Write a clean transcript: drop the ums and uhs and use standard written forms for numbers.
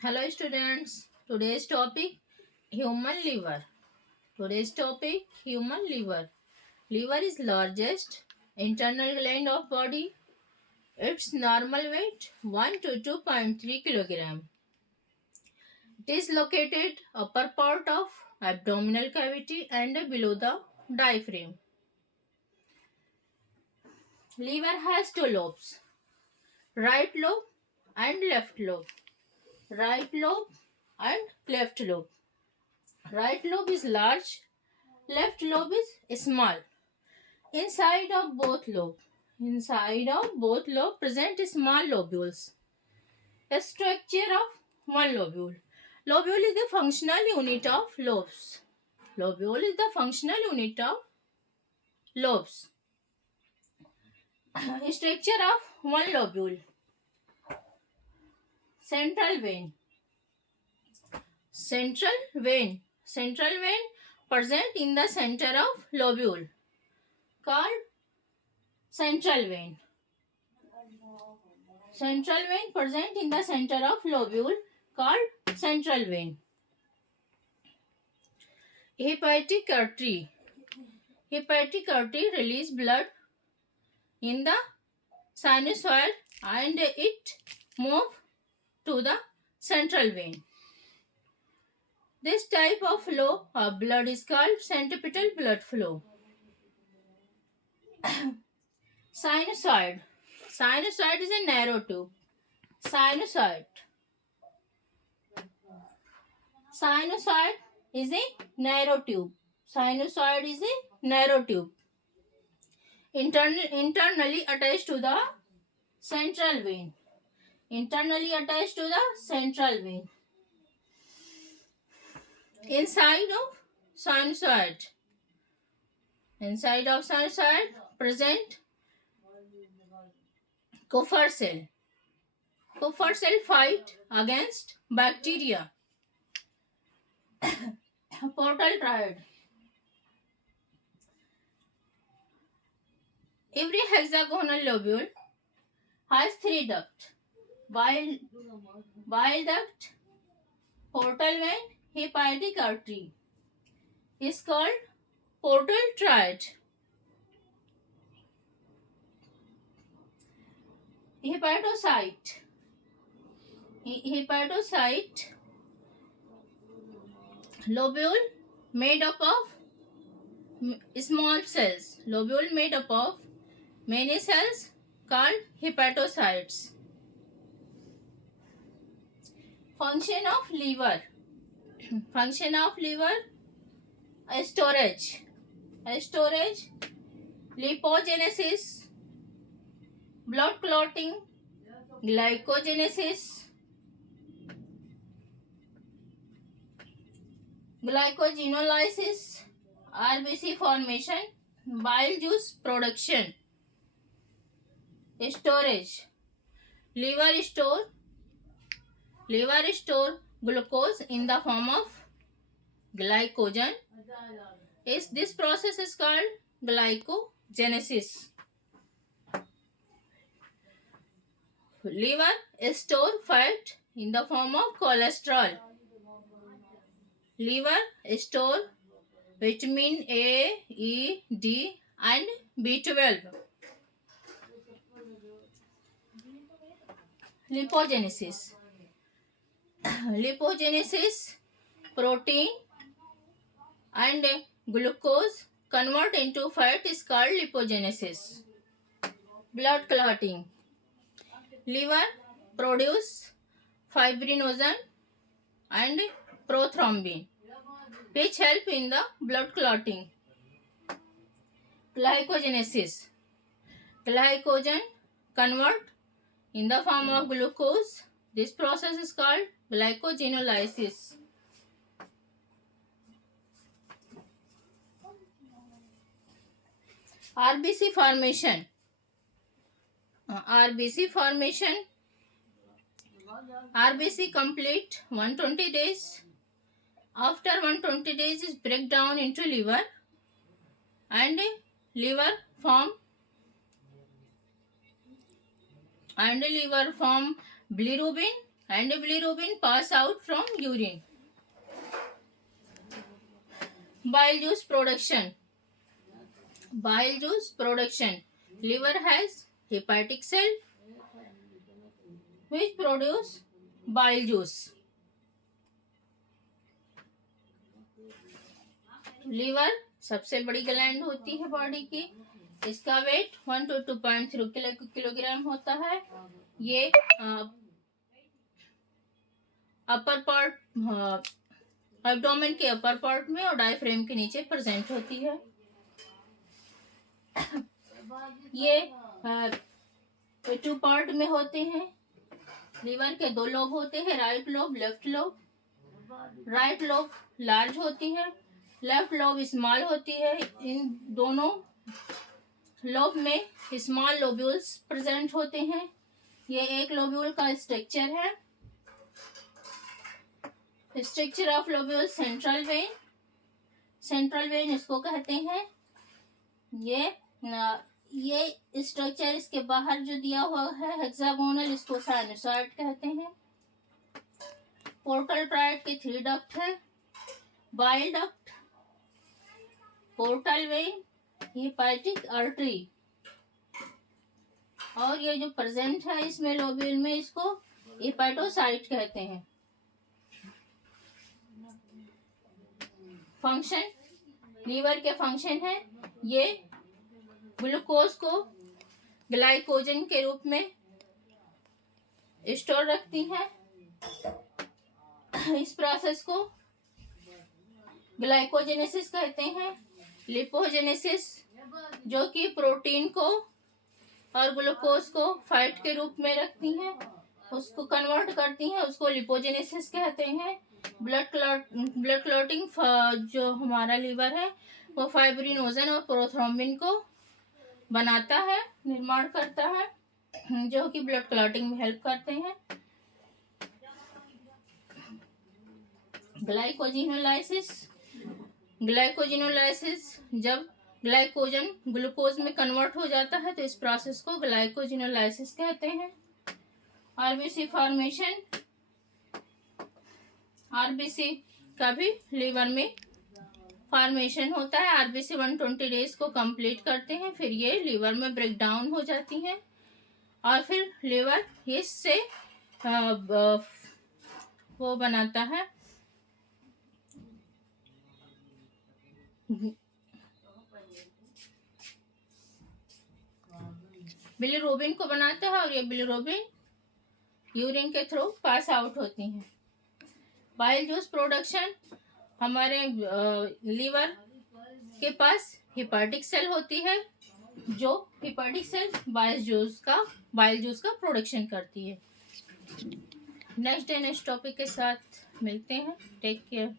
Hello students. Today's topic human liver. Today's topic human liver. Liver is largest internal gland of body. Its normal weight 1 to 2.3 kilogram. It is located upper part of abdominal cavity and below the diaphragm. Liver has two lobes, right lobe and left lobe. Right lobe and left lobe. Right lobe is large, left lobe is small. Inside of both lobe present small lobules. A structure of one lobule. Lobule is the functional unit of lobes. Lobule is the functional unit of lobes. Structure of one lobule. Central vein. Central vein present in the center of lobule called central vein. Central vein present in the center of lobule called central vein. Hepatic artery. Hepatic artery release blood in the sinusoid and it move to the central vein. This type of flow of blood is called centripetal blood flow. Sinusoid. Sinusoid is a narrow tube. Sinusoid. Sinusoid is a narrow tube. Sinusoid is a narrow tube. Internally attached to the central vein. Internally attached to the central vein. Inside of sinusoid. Inside of sinusoid present Kupffer cell. Kupffer cell fight against bacteria. Portal triad. Every hexagonal lobule has three ducts. Bile duct, portal vein, hepatic artery is called portal triad. Hepatocyte. Hepatocyte lobule made up of small cells. Lobule made up of many cells called hepatocytes. Function of liver. Function of liver. Storage. Lipogenesis. Blood clotting. Glycogenolysis, RBC formation, bile juice production. Storage. Liver store glucose in the form of glycogen. This process is called glycogenesis. Liver store fat in the form of cholesterol. Liver store vitamin A, E, D and B12. Lipogenesis. Protein and glucose convert into fat is called lipogenesis. Blood clotting. Liver produce fibrinogen and prothrombin which help in the blood clotting. Glycogenesis. Glycogen convert in the form of glucose. This process is called glycogenolysis. RBC formation. RBC complete 120 days. After 120 days is break down into liver and liver form bilirubin and bilirubin pass out from urine. Bile juice production. Bile juice production. Liver has hepatic cell which produce bile juice. Liver सबसे बड़ी gland होती है body की। इसका wait 1 to 2.3 kilogram होता है। ये upper part abdomen के अपर पार्ट में और डायफ्रेम के नीचे प्रेजेंट होती है। ये 2 पार्ट में होते हैं। लीवर के 2 लोब होते हैं, right lobe, left lobe. Right lobe large होती है, लेफ्ट लोब स्मॉल होती है। इन दोनों लोब में स्मॉल लोब्यूल्स प्रेजेंट होते हैं। ये एक लोब्यूल का स्ट्रक्चर है। Structure of lobule central vein. Central vein इसको कहते हैं। ये स्ट्रक्चर इसके बाहर जो दिया हुआ है हेक्सागोनल, इसको साइनोसॉइड कहते हैं। पोर्टल ट्राइड के 3 डक्ट है। Bile duct, portal vein, hepatic artery. और ये जो प्रेजेंट है इसमें लोब्यूल में, इसको हेपेटोसाइट कहते हैं। फंक्शन, लीवर के फंक्शन है, ये ग्लूकोज को ग्लाइकोजन के रूप में स्टोर रखती हैं। इस प्रोसेस को ग्लाइकोजेनेसिस कहते हैं। लिपोजेनेसिस, जो कि प्रोटीन को और ग्लूकोज को फैट के रूप में रखती हैं, उसको कन्वर्ट करती हैं, उसको लिपोजेनेसिस कहते हैं। ब्लड क्लॉटिंग, जो हमारा लीवर है वो फाइब्रिनोजन और प्रोथ्रोम्बिन को बनाता है, निर्माण करता है, जो कि ब्लड क्लॉटिंग में हेल्प करते हैं। ग्लाइकोजिनोलाइसिस, जब ग्लाइकोजन ग्लूकोज में कन्वर्ट हो जाता है तो इस प्रोसेस को ग्लाइकोजिनोलाइसिस कहते हैं। आरबीसी फॉर्मेशन, आरबीसी का भी लीवर में फॉर्मेशन होता है। आरबीसी 120 डेज को कंप्लीट करते हैं, फिर ये लीवर में ब्रेक डाउन हो जाती हैं और फिर लीवर इससे वो बनाता है बिलिरुबिन को बनाता है और ये बिलिरुबिन यूरिन के थ्रू पास आउट होती हैं। बाइल जूस प्रोडक्शन, हमारे लीवर के पास हेपेटिक सेल होती है, जो हेपेटिक सेल बाइल जूस का प्रोडक्शन करती है। नेक्स्ट डे नेक्स्ट टॉपिक के साथ मिलते हैं। Take care.